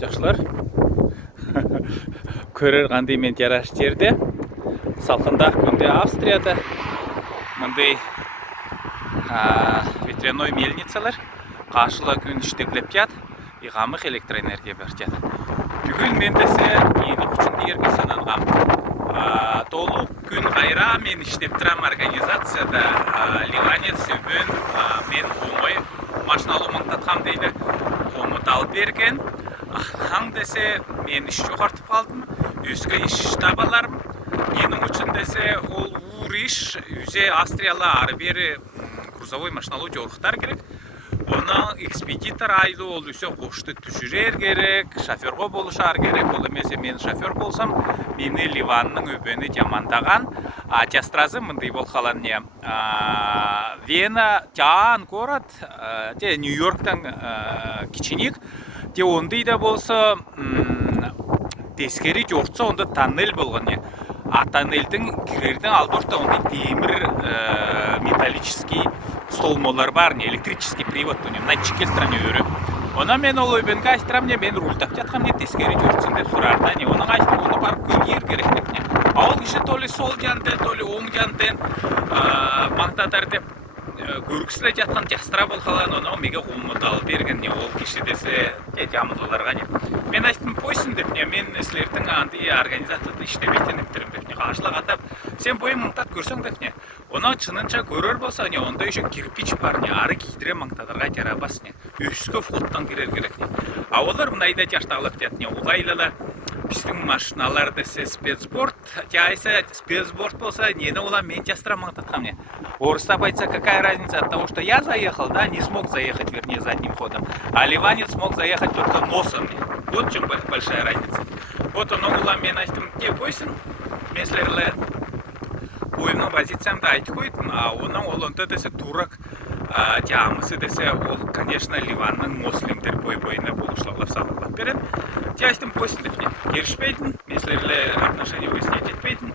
Жақшылар, көрер қандай мен жараш жерде салқында күнде Австрияда мындай ветряной мельницалар қашылы күн іштеглеп жат, иғамық электроэнергия бер жат. Бүгін мен десе елік үшін дерге сананғам. Толық күн қайра мен іштеп тұрам организацияда Ливанец сөбін мен қомой машиналы маңтатқам дейді. Қомыт алып берген. Хаң десе мен іш жоғартып қалдым. Өскі іш табаларым. Менің үшін десе ол ур іш үзе Австриялы ары бері грузовой машиналы жорықтар керек. Оны экспедитор айлы ол үсе қошты түшірер керек, шоферға болышар керек. Ол емесе мен шофер болсам, мені Ливанның өбені жамандаған. Жастразы мындай бол қалан не. Вена жаан город, Нью-Йорктан кичинек. Ондай да болса, тескері жортса, онда тоннель болған не. Тоннельдің кірердің алдырта ондай темір металлический столмолар бар, не электрический привод, на чекелтіріне өрі. Она мен ол өбенгі айттырам, мен руль тап жатқам, не тескері жортсын деп сұрарда, не оның айттым, оны барып көргер керек деп не. Ол кіші толы сол жантен, толы оң жантен маңтадар деп көргісілі жатқан жастыра бол қалан, оны меге қомыт алып берген, не ол кіші десе жамылыларға не. Мен айттым, пойсын деп не, мен сілердің аңды организацияда іштебейтін ептірім деп не, қашылық атап, сен бойын маңтат көрсің деп не. Оны чынынша көрер болса, не, онда еще кирпич бар, не, ары кейдіре маңтадарға жарабас, не, өскі флоттан кірер керек, не. Олар мұнайда жаштағылып дед, не, олайлала біздің машиналар десе спецборд, жайса спецборд болса, нені ола мен жастыра маңтатқам, не. Орыстап айтса, какая разница от того, что я заехал, да, не смог заехать, вернее, задним ходом, а ливанец смог заехать только носом, не. Вот в чем большая разница. Вот он ола мен айттым, не бойсын, меслерлі бойымның позициямды айтып қойдым, оның олонда десе турак жамысы десе, ол, конечно, Ливанның муслимдер бой-бойына болушылығылап сағылап берем. Айттым, бойсын деп не, керішпейтін, меслерлі отношения өсінет етпейтін,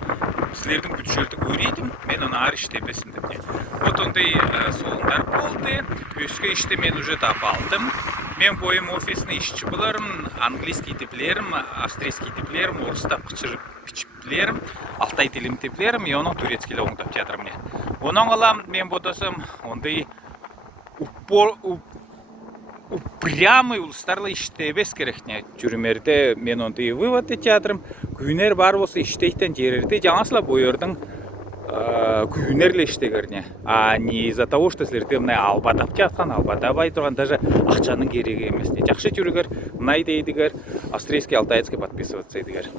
сілердің бүтшелді көрейдім, мен оны ар іштепесін деп не. Вот ондай солындар болды, өскі ішті мен уже тапалдым. Мен бойым офисный ішчі бұларым, английский теплерім, австрийский теплерім, орыстап қычырып білерім, алтай тілім теплерім, и оның турецкілі оңдап театрым не. Оның алам, мен бодасым, ондай упрямый ұлыстарлы іштебес керек не. Жүрімерде мен ондай вывады театрым, күйінер бар болса іштейтін жерерде жаңасыла бойырдың күйінерлі іштегер не. Не из-за того, что сілерде мұнай албадап жатқан, албадап айтырған, даже ақшаның керегі емес не. Жақшы жүрігер, мұнай дейдігер, австрийский, алтайецкий подписываться едігер.